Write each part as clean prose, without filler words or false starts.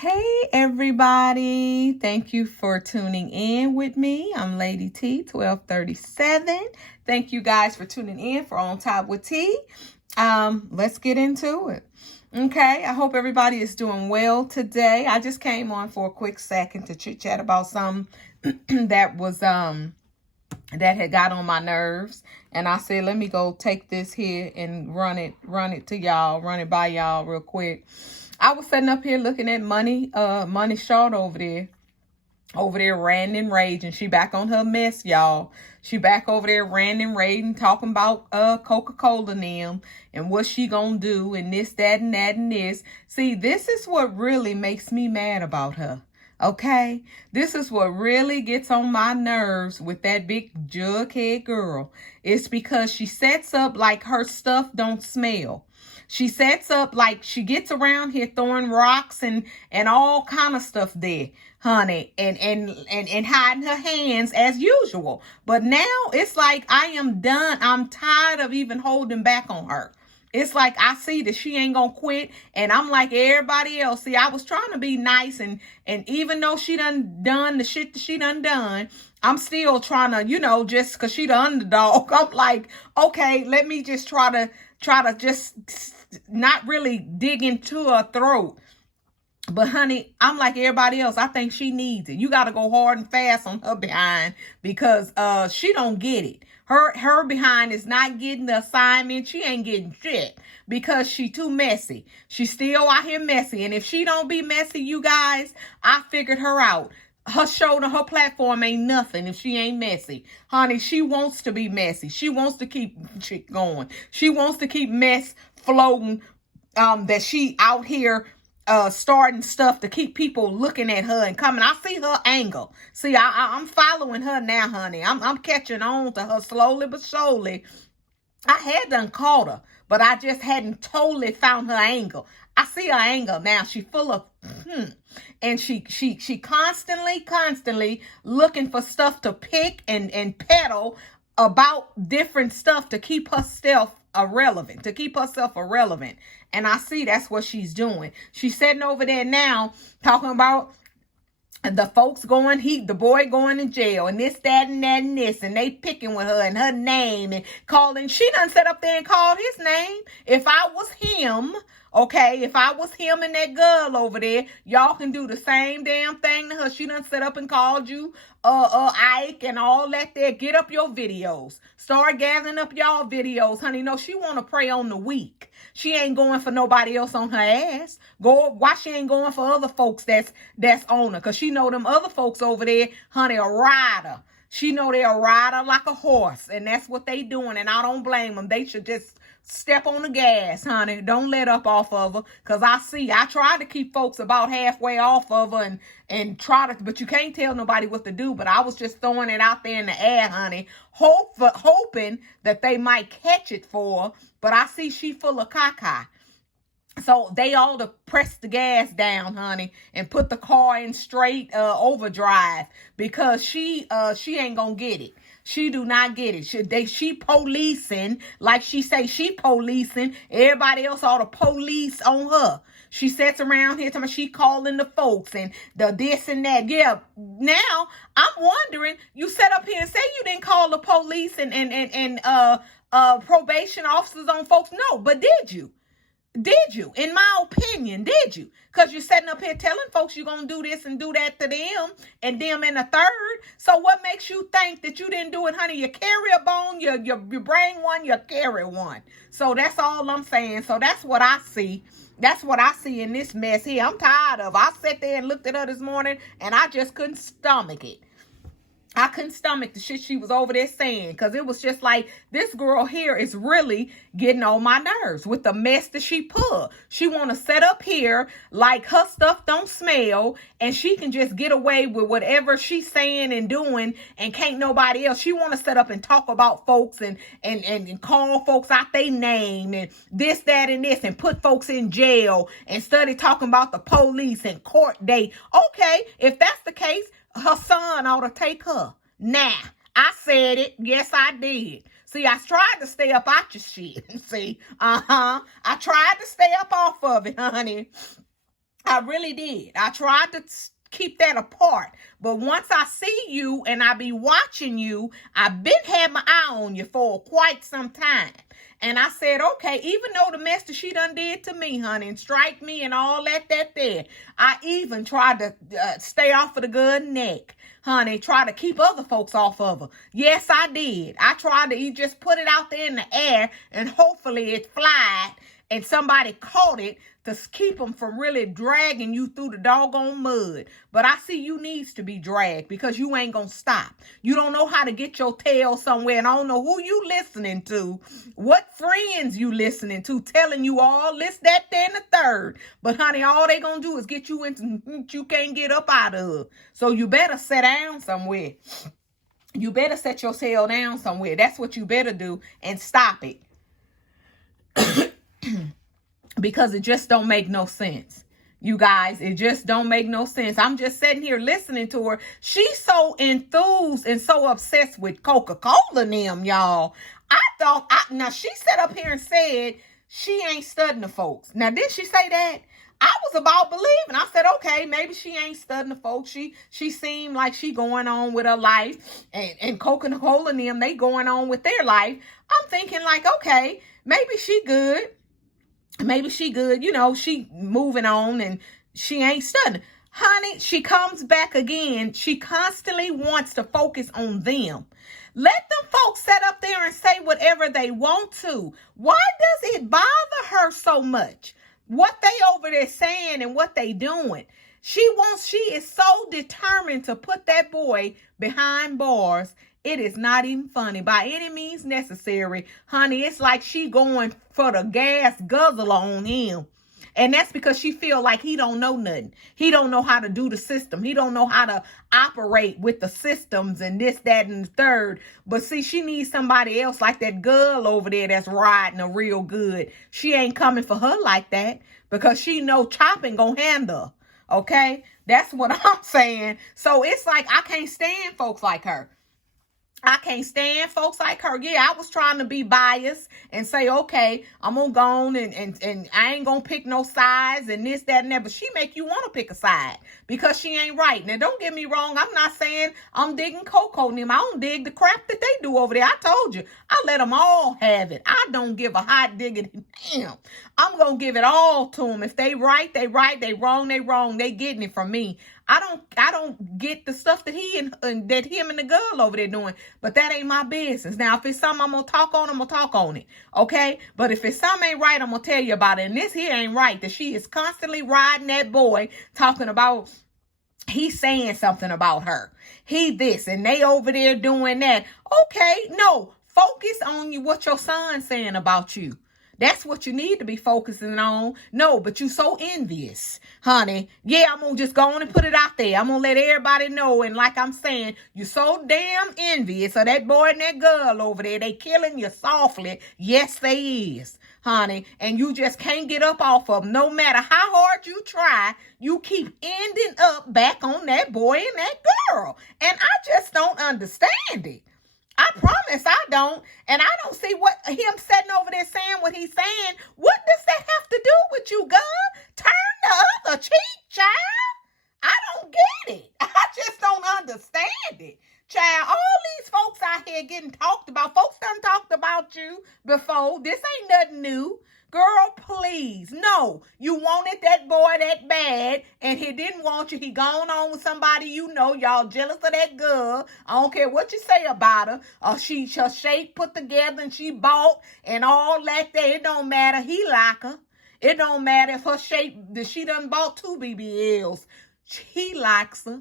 Hey everybody, thank you for tuning in with me. I'm Lady T 1237. Thank you guys for tuning in for On Top with T. Let's get into it. Okay, I hope everybody is doing well today. I just came on for a quick second to chit chat about something that was that had got on my nerves, and I said let me go take this here and run it to y'all, run it by y'all real quick. I was sitting up here looking at Money Short over there ranting and raging. She back on her mess, y'all. She back over there ranting and raging, talking about Coca-Cola and them and what she gonna do and this, that, and that, and this. See, this is what really makes me mad about her. Okay, this is what really gets on my nerves with that big jughead girl. It's because she sets up like her stuff don't smell. She sets up like she gets around here throwing rocks and all kind of stuff there, honey, and hiding her hands as usual. But now it's like I am done. I'm tired of even holding back on her. It's like I see that she ain't gonna quit, and I'm like everybody else. See, I was trying to be nice, and even though she done the shit that she done, I'm still trying to, just because she the underdog. I'm like, okay, let me just try to just not really dig into her throat. But honey, I'm like everybody else. I think she needs it. You got to go hard and fast on her behind because she don't get it. Her behind is not getting the assignment. She ain't getting shit because she too messy. She's still out here messy. And if she don't be messy, you guys, I figured her out. Her shoulder, her platform ain't nothing if she ain't messy. Honey, she wants to be messy. She wants to keep shit going. She wants to keep mess floating, that she out here starting stuff to keep people looking at her and coming. I see her angle. See, I'm following her now, honey. I'm catching on to her slowly but surely. I had done caught her, but I just hadn't totally found her angle. I see her angle now. She full of and she constantly looking for stuff to pick and peddle about different stuff to keep herself irrelevant, And I see that's what she's doing. She's sitting over there now talking about the folks the boy going to jail and this, that, and that, and this, and they picking with her and her name and calling. She done set up there and called his name. If I was him, okay, if I was him and that girl over there, y'all can do the same damn thing to her. She done set up and called you Ike and all that there. Get up your videos. Start gathering up y'all videos, honey. No, she want to prey on the weak. She ain't going for nobody else on her ass. Why she ain't going for other folks that's on her? Because she know them other folks over there, honey, a rider. She know they're a rider like a horse, and that's what they doing, and I don't blame them. They should just step on the gas, honey. Don't let up off of her, because I try to keep folks about halfway off of her and try to, but you can't tell nobody what to do. But I was just throwing it out there in the air, honey, hoping that they might catch it for her. But I see she full of caca. So they ought to press the gas down, honey, and put the car in straight overdrive, because she ain't gonna get it. She do not get it. She policing, like she say she policing. Everybody else ought to police on her. She sits around here telling me she calling the folks and the this and that. Yeah. Now I'm wondering, you sat up here and say you didn't call the police and probation officers on folks. No, but did you? Did you? In my opinion, did you? Because you're sitting up here telling folks you're going to do this and do that to them and them in a third. So what makes you think that you didn't do it, honey? You carry a bone, you bring one, you carry one. So that's all I'm saying. So that's what I see. That's what I see in this mess here. I'm tired of it. I sat there and looked at her this morning and I just couldn't stomach it. I couldn't stomach the shit she was over there saying, because it was just like, this girl here is really getting on my nerves with the mess that she put. She want to set up here like her stuff don't smell and she can just get away with whatever she's saying and doing and can't nobody else. She want to set up and talk about folks and call folks out their name and this, that, and this, and put folks in jail and study talking about the police and court date. Okay, if that's the case, her son ought to take her. Nah, I said it. Yes, I did. See, I tried to stay up out your shit. See, I tried to stay up off of it, honey. I really did. I tried to keep that apart. But once I see you and I be watching you, I've been had my eye on you for quite some time. And I said, okay, even though the mess that she done did to me, honey, and strike me and all that there, I even tried to stay off of the good neck, honey, try to keep other folks off of her. Yes, I did. I tried to just put it out there in the air and hopefully it flied and somebody caught it to keep them from really dragging you through the doggone mud. But I see you needs to be dragged because you ain't gonna stop. You don't know how to get your tail somewhere, and I don't know who you listening to, what friends you listening to, telling you all this, that, and the third. But honey, all they gonna do is get you into you can't get up out of. So you better sit down somewhere. You better set your tail down somewhere. That's what you better do, and stop it. Because it just don't make no sense. You guys, it just don't make no sense. I'm just sitting here listening to her. She's so enthused and so obsessed with Coca-Cola and them, y'all. Now she sat up here and said she ain't studying the folks. Now, did she say that? I was about believing. I said, okay, maybe she ain't studying the folks. She seemed like she going on with her life, and Coca-Cola and them, they going on with their life. I'm thinking like, okay, maybe she good. Maybe she good, she moving on and she ain't studying. Honey, she comes back again. She constantly wants to focus on them. Let them folks sit up there and say whatever they want to. Why does it bother her so much? What they over there saying and what they doing. She is so determined to put that boy behind bars. It is not even funny by any means necessary. Honey, it's like she going for the gas guzzler on him. And that's because she feel like he don't know nothing. He don't know how to do the system. He don't know how to operate with the systems and this, that, and the third. But see, she needs somebody else like that girl over there that's riding her real good. She ain't coming for her like that because she know chopping gonna handle her. Okay? That's what I'm saying. So it's like I can't stand folks like her. I can't stand folks like her. Yeah, I was trying to be biased and say, okay, I'm going to go on and I ain't going to pick no sides and this, that, and that. But she make you want to pick a side because she ain't right. Now, don't get me wrong. I'm not saying I'm digging Coco and them. I don't dig the crap that they do over there. I told you. I let them all have it. I don't give a hot diggity damn. I'm going to give it all to them. If they right, they right. They wrong, they wrong. They getting it from me. I don't get the stuff that that him and the girl over there doing, but that ain't my business. Now, if it's something I'm gonna talk on, I'm gonna talk on it, okay? But if it's something ain't right, I'm gonna tell you about it. And this here ain't right. That she is constantly riding that boy, talking about he's saying something about her. He this and they over there doing that. Okay, no, focus on what your son's saying about you. That's what you need to be focusing on. No, but you so envious, honey. Yeah, I'm going to just go on and put it out there. I'm going to let everybody know. And like I'm saying, you so damn envious of that boy and that girl over there. They killing you softly. Yes, they is, honey. And you just can't get up off of them. No matter how hard you try, you keep ending up back on that boy and that girl. And I just don't understand it. I promise I don't. And I don't see what him sitting over there saying what he's saying. What does that have to do with you, girl? Turn the other cheek, child. I don't get it. I just don't understand it. Child, all these folks out here getting talked about. Folks done talked about you before. This ain't nothing new. Girl, please. No, you wanted that boy that bad, and he didn't want you. He gone on with somebody you know. Y'all jealous of that girl. I don't care what you say about her. Her shape put together and she bought and all that there. It don't matter. He like her. It don't matter if her shape, that she done bought 2 BBLs. He likes her.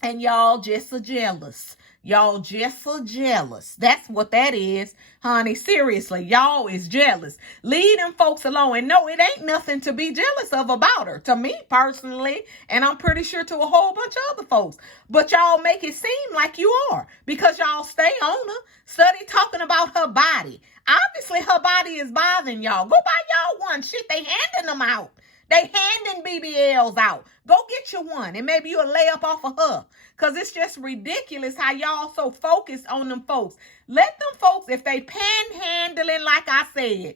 And y'all just are jealous. Y'all just are jealous. That's what that is, honey. Seriously, y'all is jealous. Leave them folks alone. And no, it ain't nothing to be jealous of about her. To me personally, and I'm pretty sure to a whole bunch of other folks. But y'all make it seem like you are. Because y'all stay on her. Study talking about her body. Obviously, her body is bothering y'all. Go buy y'all one. Shit, they handing them out. They handing BBLs out. Go get you one. And maybe you'll lay up off of her. Because it's just ridiculous how y'all so focused on them folks. Let them folks, if they panhandling like I said,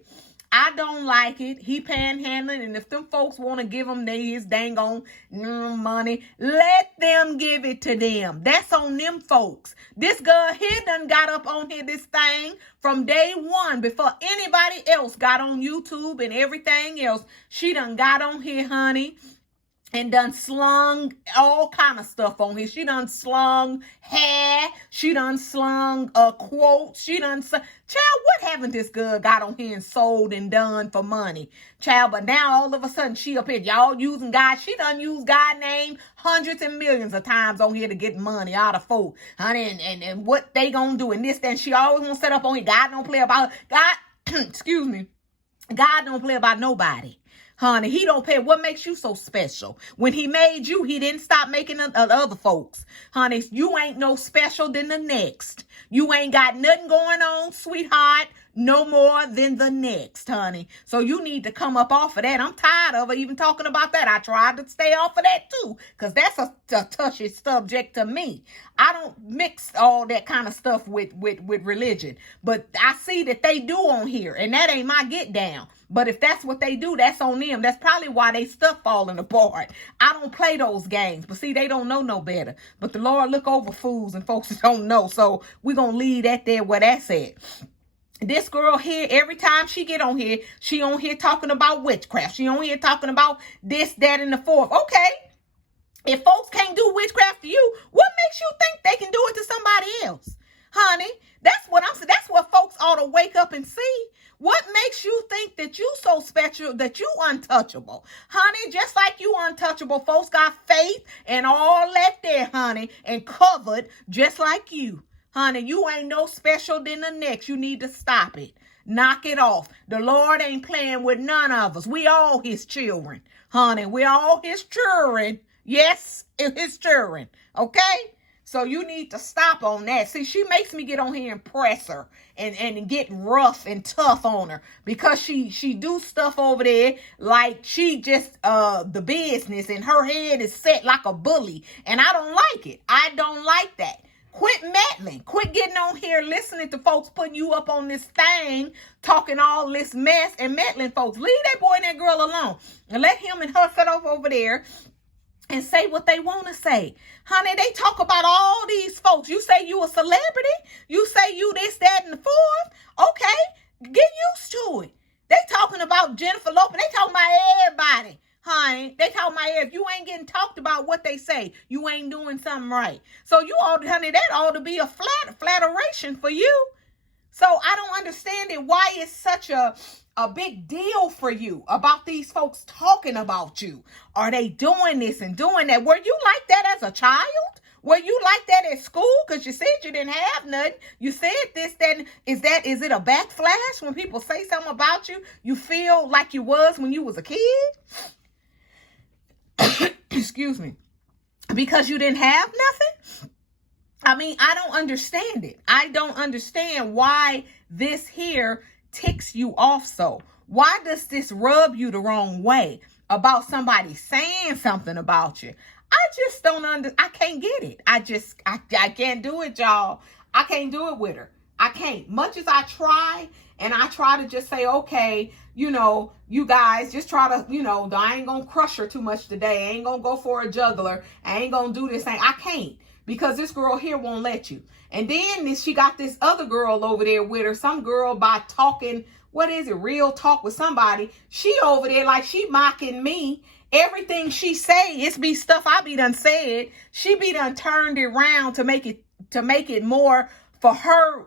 I don't like it. He panhandling, and if them folks want to give him his dang on money, let them give it to them. That's on them folks. This girl here done got up on here this thing from day one before anybody else got on YouTube and everything else. She done got on here, honey, and done slung all kind of stuff on here. She done slung hair. She done slung quotes. She done child, what haven't this girl got on here and sold and done for money? Child, but now all of a sudden she up here, y'all using God. She done used God name hundreds and millions of times on here to get money out of folk. Honey, and what they gonna do and this, that. She always gonna set up on here. God don't play about God, excuse me. God don't play about nobody. Honey, he don't pay. What makes you so special? When he made you, he didn't stop making other folks. Honey, you ain't no special than the next. You ain't got nothing going on, sweetheart, no more than the next, honey. So you need to come up off of that. I'm tired of even talking about that. I tried to stay off of that too, because that's a touchy subject to me. I don't mix all that kind of stuff with religion. But I see that they do on here, and that ain't my get down. But if that's what they do, that's on them. That's probably why they stuff falling apart. I don't play those games. But see, they don't know no better. But the Lord look over fools and folks don't know. So we're going to leave that there where that's at. This girl here, every time she get on here, she on here talking about witchcraft. She on here talking about this, that, and the fourth. Okay. If folks can't do witchcraft to you, what makes you think they can do it to somebody else? Honey, that's what I'm saying. That's what folks ought to wake up and see. What makes you think that you so special, that you untouchable? Honey, just like you untouchable, folks got faith and all that there, honey, and covered just like you. Honey, you ain't no special than the next. You need to stop it. Knock it off. The Lord ain't playing with none of us. We all his children. Honey, we all his children. Yes, his children. Okay? So you need to stop on that. See, she makes me get on here and press her and get rough and tough on her because she do stuff over there like she just the business and her head is set like a bully. And I don't like it. I don't like that. Quit meddling. Quit getting on here listening to folks putting you up on this thing, talking all this mess and meddling folks. Leave that boy and that girl alone and let him and her sit over there and say what they want to say. Honey, they talk about all these folks. You say you a celebrity. You say you this, that, and the fourth. Okay, get used to it. They talking about Jennifer Lopez. They talking about everybody. Honey, they talking about if you ain't getting talked about what they say, you ain't doing something right. So you ought, honey, that ought to be a flatteration for you. So I don't understand it. Why it's such a big deal for you about these folks talking about you? Are they doing this and doing that? Were you like that as a child? Were you like that at school? Because you said you didn't have nothing. You said this, that. Is it a backflash when people say something about you? You feel like you was when you was a kid? Excuse me. Because you didn't have nothing? I mean, I don't understand it. I don't understand why this here ticks you off so. Why does this rub you the wrong way about somebody saying something about you? I just don't I can't get it. I can't do it, y'all. I can't do it with her. I can't. Much as I try, and I try to just say, okay, you guys just try to, I ain't going to crush her too much today. I ain't going to go for a juggler. I ain't going to do this thing. I can't. Because this girl here won't let you. And then she got this other girl over there with her. Some girl by talking, what is it? Real talk with somebody. She over there like she mocking me. Everything she say, it's be stuff I be done said. She be done turned it around to make it more for her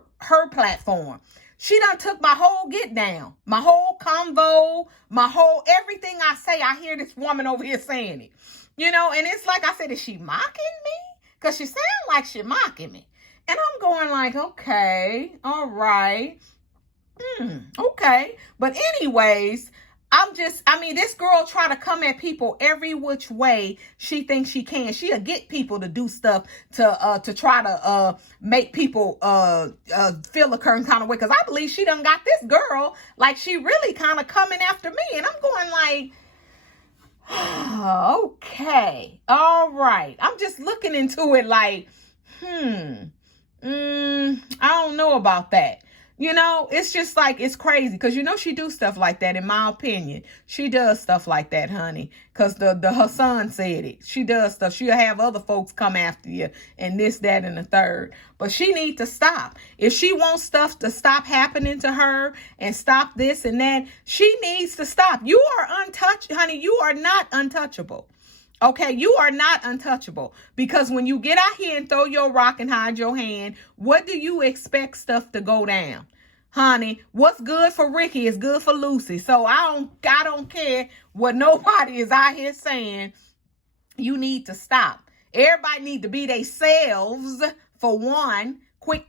platform. She done took my whole get down, my whole convo, my whole everything I say. I hear this woman over here saying it, and it's like I said, is she mocking me? Because she sound like she mocking me. And I'm going like, okay, all right. Okay. But anyways, this girl try to come at people every which way she thinks she can. She'll get people to do stuff to try to make people feel a certain kind of way. Because I believe she done got this girl like she really kind of coming after me. And I'm going like, okay, all right. I'm just looking into it like, I don't know about that. You know, it's just like, it's crazy because, you know, she do stuff like that. In my opinion, she does stuff like that, honey, because her son said it. She does stuff. She'll have other folks come after you and this, that, and the third. But she need to stop. If she wants stuff to stop happening to her and stop this and that, she needs to stop. You are untouched, honey. You are not untouchable. Okay, you are not untouchable, because when you get out here and throw your rock and hide your hand, what do you expect stuff to go down? Honey, what's good for Ricky is good for Lucy. So I don't care what nobody is out here saying. You need to stop. Everybody need to be themselves, for one. Quit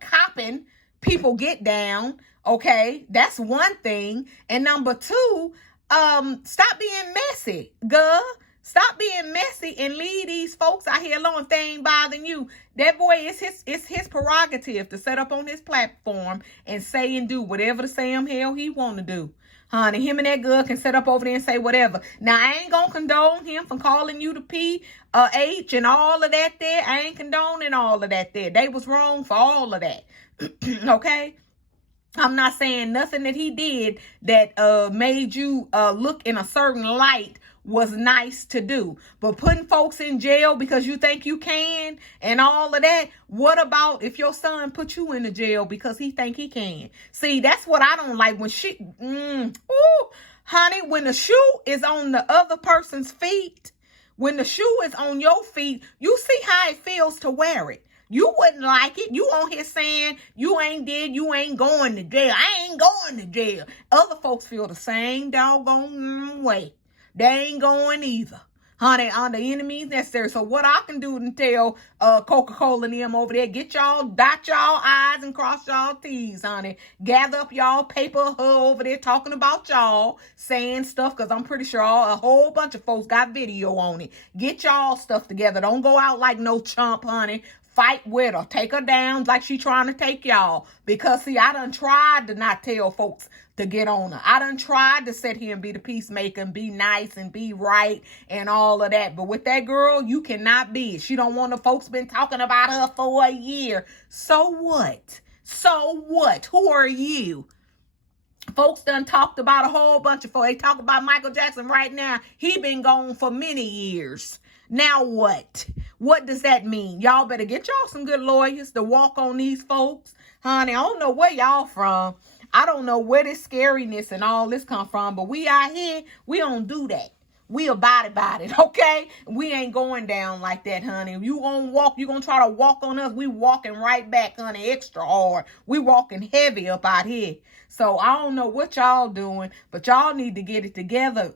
copping people get down. Okay, that's one thing. And number two, stop being messy, girl. Stop being messy and leave these folks out here alone if they ain't bothering you. That boy, it's his prerogative to set up on his platform and say and do whatever the Sam hell he want to do. Honey, him and that girl can set up over there and say whatever. Now, I ain't going to condone him from calling you the P-H and all of that there. I ain't condoning all of that there. They was wrong for all of that. Okay? I'm not saying nothing that he did that made you look in a certain light was nice to do. But putting folks in jail because you think you can and all of that, what about if your son put you in the jail because he think he can? See, that's what I don't like. When honey, when the shoe is on the other person's feet, when the shoe is on your feet, you see how it feels to wear it. You wouldn't like it. You on here saying you ain't dead, you ain't going to jail. I ain't going to jail. Other folks feel the same doggone way. They ain't going either. Honey, on the enemies necessary. So what I can do and tell Coca-Cola and them over there, get y'all, dot y'all I's and cross y'all T's, honey. Gather up y'all paper over there talking about y'all, saying stuff, because I'm pretty sure a whole bunch of folks got video on it. Get y'all stuff together. Don't go out like no chump, honey. Fight with her. Take her down like she trying to take y'all. Because, see, I done tried to not tell folks to get on her. I done tried to sit here and be the peacemaker and be nice and be right and all of that. But with that girl, you cannot be. She don't want the folks been talking about her for a year. So what? So what? Who are you? Folks done talked about a whole bunch of folks. They talk about Michael Jackson right now. He been gone for many years. Now what? What does that mean? Y'all better get y'all some good lawyers to walk on these folks. Honey, I don't know where y'all from. I don't know where this scariness and all this come from, but we out here, we don't do that. We about it, okay? We ain't going down like that, honey. If you gonna walk, you gonna try to walk on us, we walking right back, honey, extra hard. We walking heavy up out here. So I don't know what y'all doing, but y'all need to get it together,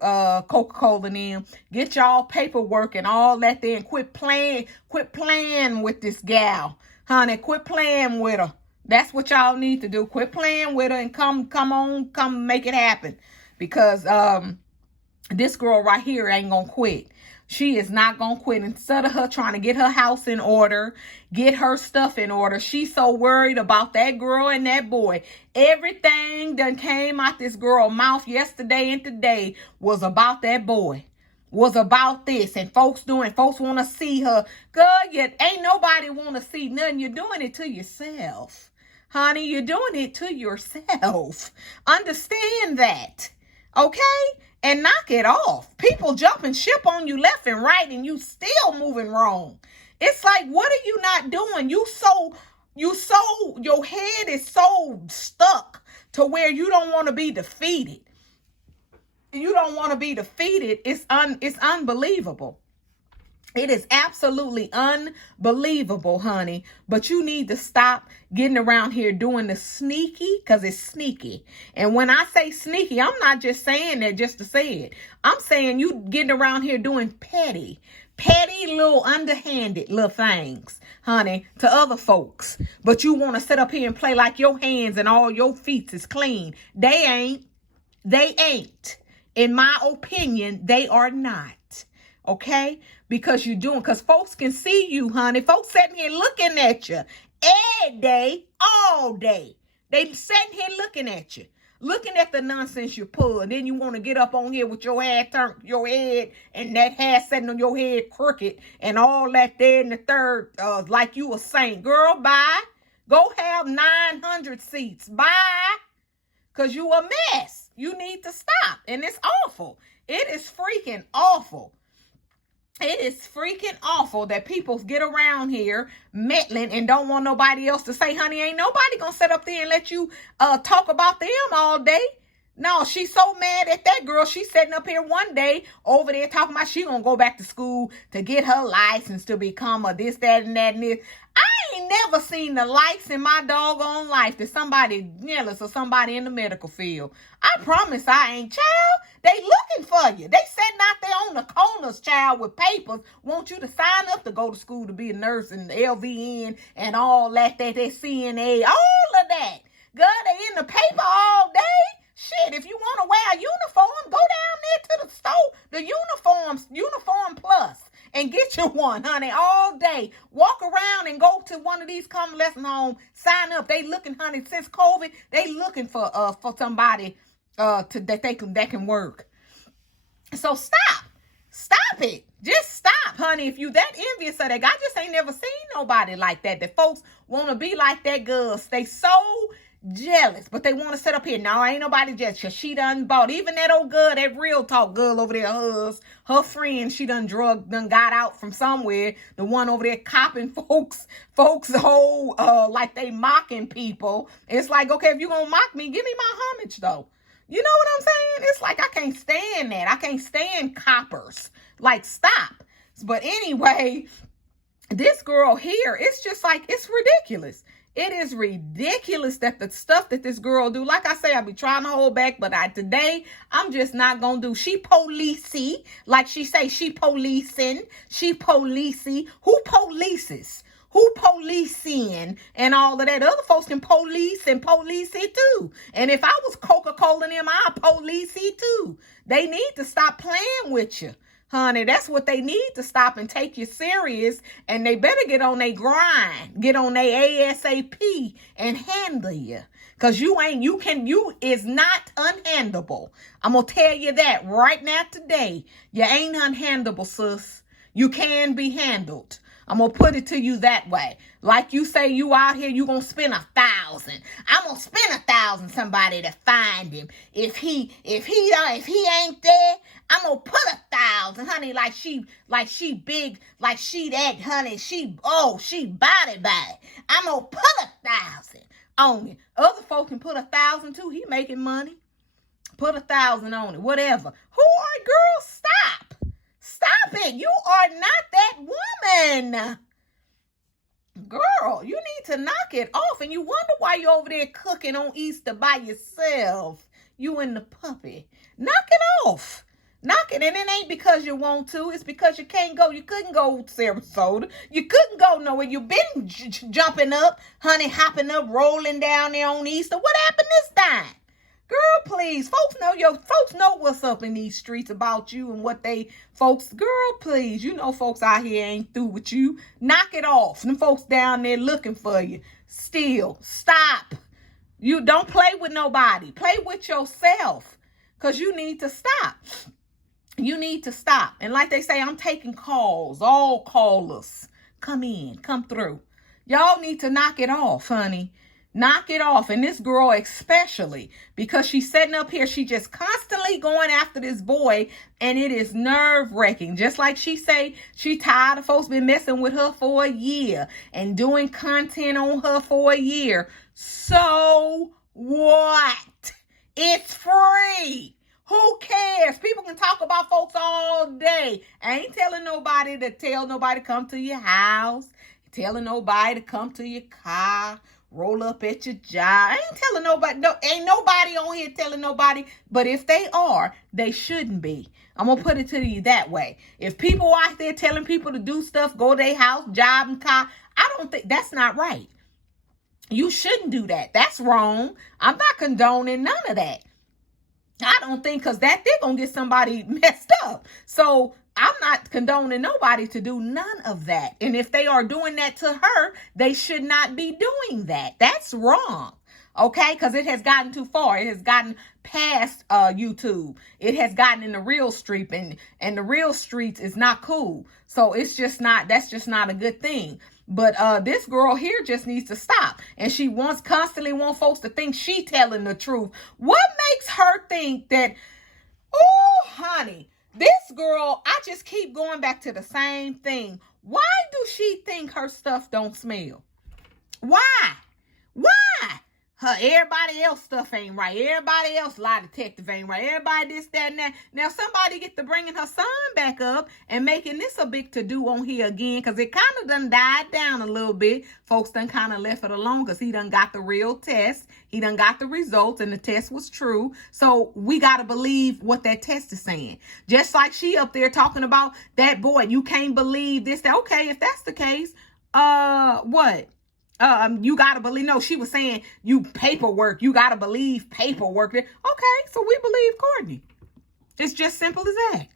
Coca-Cola and them. Get y'all paperwork and all that there and quit playing with this gal. Honey, quit playing with her. That's what y'all need to do. Quit playing with her and come make it happen. Because this girl right here ain't gonna quit. She is not gonna quit. Instead of her trying to get her house in order, get her stuff in order, she's so worried about that girl and that boy. Everything done came out this girl's mouth yesterday and today was about that boy. Was about this. And folks want to see her. Girl, yet ain't nobody want to see nothing. You're doing it to yourself. Honey, you're doing it to yourself. Understand that. Okay? And knock it off. People jumping ship on you left and right and you still moving wrong. It's like, what are you not doing? Your head is so stuck to where you don't want to be defeated. You don't want to be defeated. It's unbelievable. It is absolutely unbelievable, honey. But you need to stop getting around here doing the sneaky, because it's sneaky. And when I say sneaky, I'm not just saying that just to say it. I'm saying you getting around here doing petty little underhanded little things, honey, to other folks. But you want to sit up here and play like your hands and all your feet is clean. They ain't. In my opinion, they are not. Okay? Because because folks can see you, honey. Folks sitting here looking at you every day, all day. They sitting here looking at you, looking at the nonsense you pull. And then you want to get up on here with your head turned, your head, and that hair sitting on your head crooked, and all that there and the third, like you a saint. Girl, bye. Go have 900 seats. Bye. Because you a mess. You need to stop. And it's awful. It is freaking awful. It is freaking awful that people get around here meddling and don't want nobody else to say, honey, ain't nobody gonna sit up there and let you talk about them all day. No, she's so mad at that girl. She's sitting up here one day over there talking about she gonna go back to school to get her license to become a this, that, and that, and this. I ain't never seen the likes in my doggone life that somebody jealous or somebody in the medical field. I promise I ain't, child. They looking for you. They sitting out there on the corners, child, with papers. Want you to sign up to go to school to be a nurse and LVN and all that CNA, all of that. Girl, they in the paper all day. Shit, if you want to wear a uniform, go down there to the store, the Uniform Plus, and get you one, honey, all day. Walk around and go to one of these convalescent homes, sign up. They looking, honey, since COVID, they looking for somebody that can work. So stop it. Just stop, honey. If you that envious of that guy, I just ain't never seen nobody like that. That folks want to be like that girl. They so jealous, but they want to sit up here. No, ain't nobody jealous. She done bought. Even that old girl, that real talk girl over there, her friend, she done got out from somewhere. The one over there copping folks whole, like they mocking people. It's like, okay, if you gonna mock me, give me my homage though. You know what I'm saying? It's like, I can't stand that. I can't stand coppers. Like, stop. But anyway, this girl here, it's just like, it's ridiculous. It is ridiculous that the stuff that this girl do, like I say, I be trying to hold back, but today, I'm just not going to do. She policey, like she say, she policing, she policey. Who polices? Who policing and all of that? Other folks can police and police it too. And if I was Coca-Cola and them, I'd police it too. They need to stop playing with you. Honey, that's what they need to stop and take you serious. And they better get on their grind, get on their ASAP and handle you. Because you is not unhandleable. I'm going to tell you that right now today. You ain't unhandleable, sis. You can be handled. I'm going to put it to you that way. Like you say, you out here, you going to spend 1,000. I'm going to spend 1,000 somebody to find him. If he ain't there, I'm going to put 1,000, honey, like she big, like she that, honey, she body bad. I'm going to put 1,000 on it. Other folks can put 1,000 too. He making money. Put 1,000 on it, whatever. Who are girls? Stop. Stop it. You are not that woman. Girl, you need to knock it off. And you wonder why you're over there cooking on Easter by yourself. You and the puppy. Knock it off. Knock it. And it ain't because you want to. It's because you can't go. You couldn't go to Sarasota. You couldn't go nowhere. You've been jumping up, honey, hopping up, rolling down there on Easter. What happened this time? Girl, please. Folks know what's up in these streets about you and what girl, please. You know folks out here ain't through with you. Knock it off. Them folks down there looking for you. Still, stop. You don't play with nobody. Play with yourself. Because you need to stop. You need to stop. And like they say, I'm taking calls. All callers. Come in. Come through. Y'all need to knock it off, honey. Knock it off. And this girl especially, because she's sitting up here, she just constantly going after this boy, and it is nerve-wracking. Just like she say, she tired of folks been messing with her for a year and doing content on her for a year. So what? It's free. Who cares? People can talk about folks all day. I ain't telling nobody to tell nobody to come to your house. Telling nobody to come to your car. Roll up at your job. I ain't telling nobody. No, ain't nobody on here telling nobody. But if they are, they shouldn't be. I'm going to put it to you that way. If people out there telling people to do stuff, go to their house, job, and car, I don't think that's not right. You shouldn't do that. That's wrong. I'm not condoning none of that. I don't think, because they're going to get somebody messed up. So I'm not condoning nobody to do none of that. And if they are doing that to her, they should not be doing that. That's wrong. Okay? Because it has gotten too far. It has gotten past YouTube. It has gotten in the real street, and the real streets is not cool. So it's just not, that's just not a good thing. But this girl here just needs to stop. And she constantly wants folks to think she telling the truth. What makes her think that, oh, honey, this girl, I just keep going back to the same thing. Why do she think her stuff don't smell? Why? Why? Everybody else stuff ain't right. Everybody else lie detective ain't right. Everybody this, that, and that. Now somebody get to bringing her son back up and making this a big to-do on here again, because it kind of done died down a little bit. Folks done kind of left it alone because he done got the real test. He done got the results and the test was true. So we got to believe what that test is saying. Just like she up there talking about that boy. You can't believe this. That. Okay, if that's the case, what? You gotta believe. No, she was saying paperwork. You gotta believe paperwork. Okay, so we believe Courtney. It's just simple as that.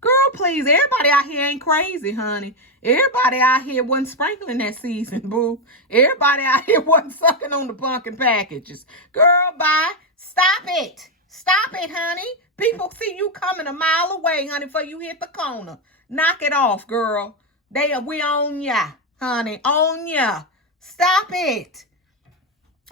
Girl, please, everybody out here ain't crazy, honey. Everybody out here wasn't sprinkling that season, boo. Everybody out here wasn't sucking on the pumpkin packages. Girl, bye. Stop it. Stop it, honey. People see you coming a mile away, honey, before you hit the corner. Knock it off, girl. We on ya, honey. On ya. Stop it.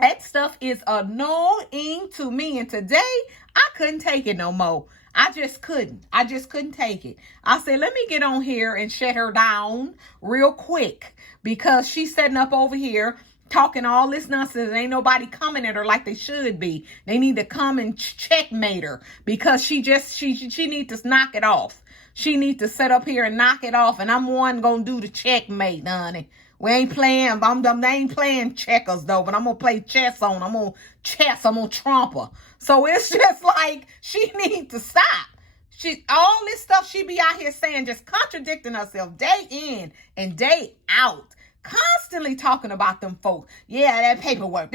That stuff is annoying to me. And today, I couldn't take it no more. I just couldn't take it. I said, let me get on here and shut her down real quick, because she's sitting up over here talking all this nonsense. Ain't nobody coming at her like they should be. They need to come and checkmate her, because she needs to knock it off. She needs to sit up here and knock it off. And I'm one gonna do the checkmate, honey. We ain't playing, they ain't playing checkers though, but I'm going to play chess on. I'm going to trump her. So it's just like, she needs to stop. All this stuff she be out here saying, just contradicting herself day in and day out. Constantly talking about them folks. Yeah, that paperwork,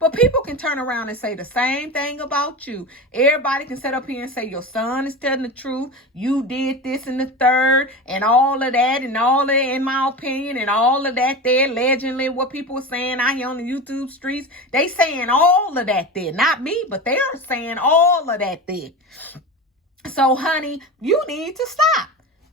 But people can turn around and say the same thing about you. Everybody can sit up here and say your son is telling the truth. You did this and the third and all of that, in my opinion, and all of that there. Allegedly, what people are saying out here on the YouTube streets, they saying all of that there. Not me, but they are saying all of that there. So, honey, you need to stop.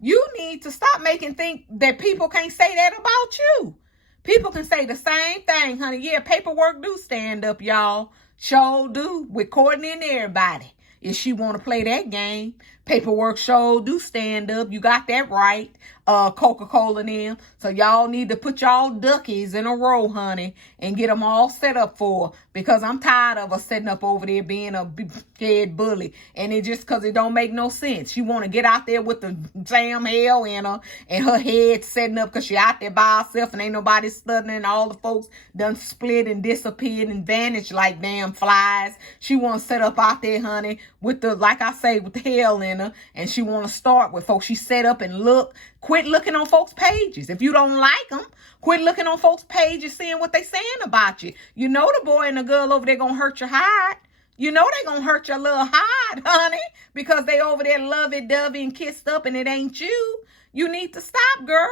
You need to stop making think that people can't say that about you. People can say the same thing, honey. Yeah, paperwork do stand up, y'all. Sure do, with Courtney and everybody. If she want to play that game, paperwork sure do stand up. You got that right, Coca-Cola and them. So y'all need to put y'all duckies in a row, honey, and get them all set up for her, because I'm tired of her sitting up over there being a head bully. And it just because it don't make no sense. She want to get out there with the damn hell in her and her head setting up because she out there by herself and ain't nobody studying. All the folks done split and disappeared and vanished like damn flies. She want to set up out there, honey, with the, like I say, with the hell in her. And she want to start with folks. She set up and look. Quit looking on folks' pages. If you don't like them, quit looking on folks' pages, seeing what they saying about you. You know the boy and the girl over there gonna hurt your hide. You know they gonna hurt your little hide, honey, because they over there lovey-dovey and kissed up and it ain't you. You need to stop, girl.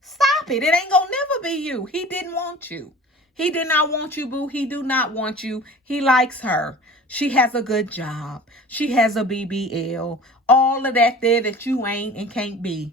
Stop it. It ain't gonna never be you. He didn't want you. He did not want you, boo. He do not want you. He likes her. She has a good job. She has a BBL. All of that there that you ain't and can't be.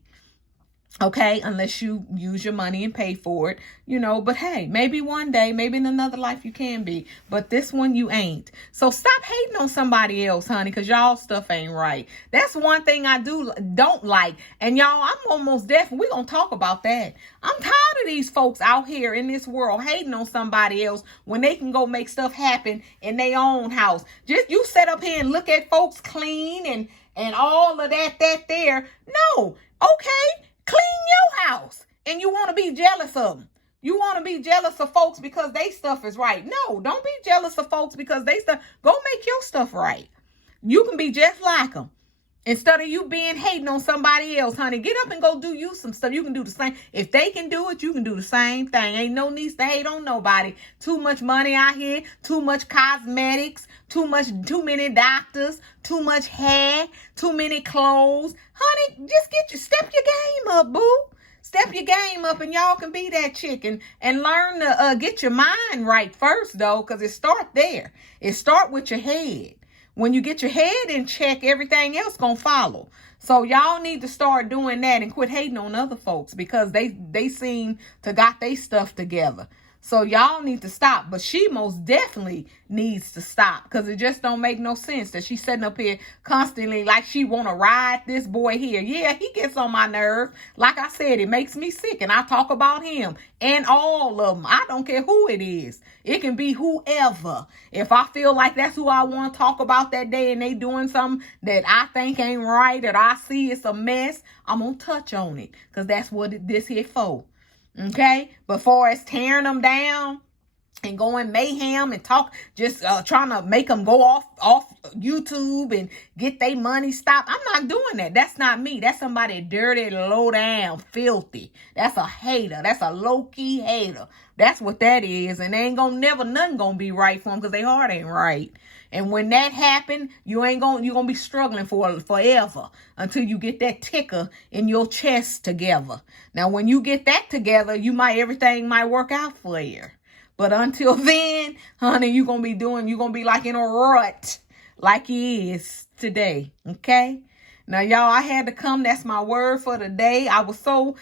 Okay, unless you use your money and pay for it, you know, but hey, maybe one day, maybe in another life you can be, but this one you ain't. So stop hating on somebody else, honey, because y'all stuff ain't right. That's one thing I don't like. And y'all, I'm almost definitely, we're going to talk about that. I'm tired of these folks out here in this world hating on somebody else when they can go make stuff happen in their own house. Just you sit up here and look at folks clean and all of that there. No, okay. Clean your house, and you want to be jealous of them. You want to be jealous of folks because they stuff is right. No, don't be jealous of folks because they stuff. Go make your stuff right. You can be just like them. Instead of you being hating on somebody else, honey, get up and go do you some stuff. You can do the same. If they can do it, you can do the same thing. Ain't no need to hate on nobody. Too much money out here, too much cosmetics, too many doctors, too much hair, too many clothes. Honey, just step your game up, boo. Step your game up and y'all can be that chick and learn to get your mind right first, though, because it start there. It start with your head. When you get your head in check, everything else gonna follow. So y'all need to start doing that and quit hating on other folks because they seem to got their stuff together. So y'all need to stop. But she most definitely needs to stop because it just don't make no sense that she's sitting up here constantly like she want to ride this boy here. Yeah, he gets on my nerve. Like I said, it makes me sick. And I talk about him and all of them. I don't care who it is. It can be whoever. If I feel like that's who I want to talk about that day and they doing something that I think ain't right, that I see it's a mess, I'm going to touch on it because that's what this here for. Okay, before it's tearing them down and going mayhem and talk, just trying to make them go off YouTube and get their money stopped. I'm not doing that. That's not me. That's somebody dirty, low down, filthy. That's a hater. That's a low key hater. That's what that is. And they ain't gonna nothing gonna be right for them because their heart ain't right. And when that happen, you're gonna be struggling for forever until you get that ticker in your chest together. Now, when you get that together, everything might work out for you. But until then, honey, you're gonna be like in a rut like he is today. Okay? Now, y'all, I had to come. That's my word for the day. I said, let me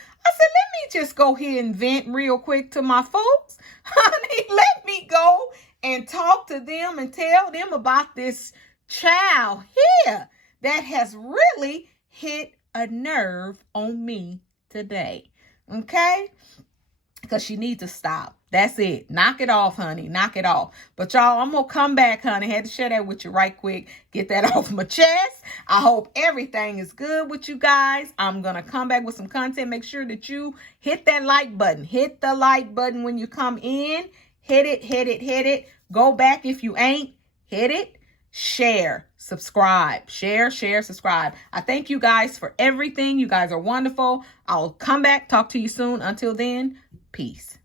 just go here and vent real quick to my folks. Honey, let me go and talk to them and tell them about this child here that has really hit a nerve on me today. Okay? Because she needs to stop. That's it. Knock it off, honey. Knock it off. But y'all, I'm going to come back, honey. Had to share that with you right quick. Get that off my chest. I hope everything is good with you guys. I'm going to come back with some content. Make sure that you hit that like button. Hit the like button when you come in. Hit it, hit it, hit it. Go back if you ain't. Hit it. Share. Subscribe. Share, subscribe. I thank you guys for everything. You guys are wonderful. I'll come back. Talk to you soon. Until then, peace.